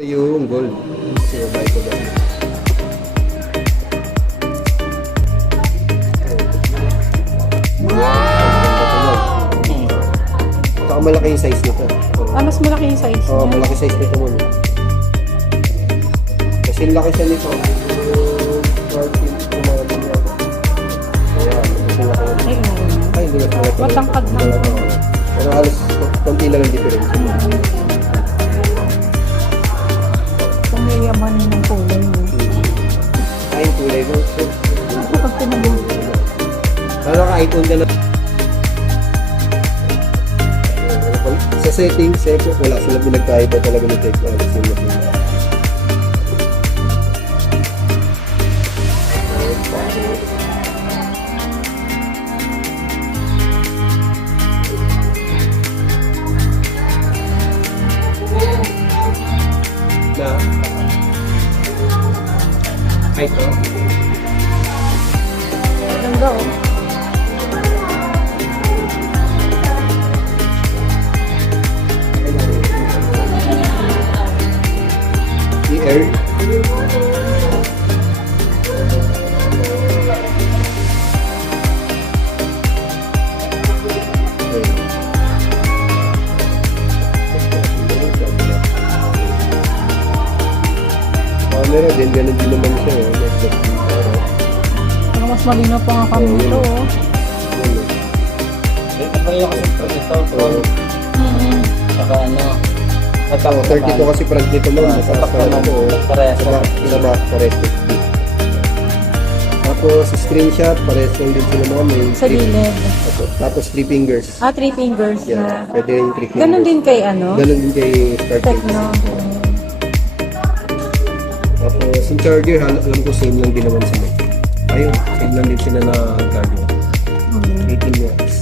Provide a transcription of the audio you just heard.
Ito yung gold. Kasi yung buy ko ba? Saka malaki yung size nito. Mas malaki yung size Oo, niya. malaki size nito mo. Kasi laki siya nito. Ay, hindi na pala. Matangkad na. Pero halos konti lang ang difference. Kung may yamanin ng kulay mo. Ay, yung kulay ko. Pag tinabong. Lalo ka-iPhone ka na. Sa settings, wala sila pinagkaiba talaga ng technology. Na ay ito Ganda oh. air camera din, ganun din naman siya Parang mas malinaw pa nga kami nito oh. Ito ba yung kasi ito phone? Saka ano? 32 kasi parang dito mo sa Parehas. pares. Tapos screenshot, pares lang din sila mga may Sa gilid. Tapos 3 fingers. 3 fingers Yeah, na. pwede yung 3 fingers. Ganon din kay ano? Ganon din kay Star Techno. Tapos yung charger, alam ko same lang din naman sila. Ayun, same lang din sila na charger. 18 watts.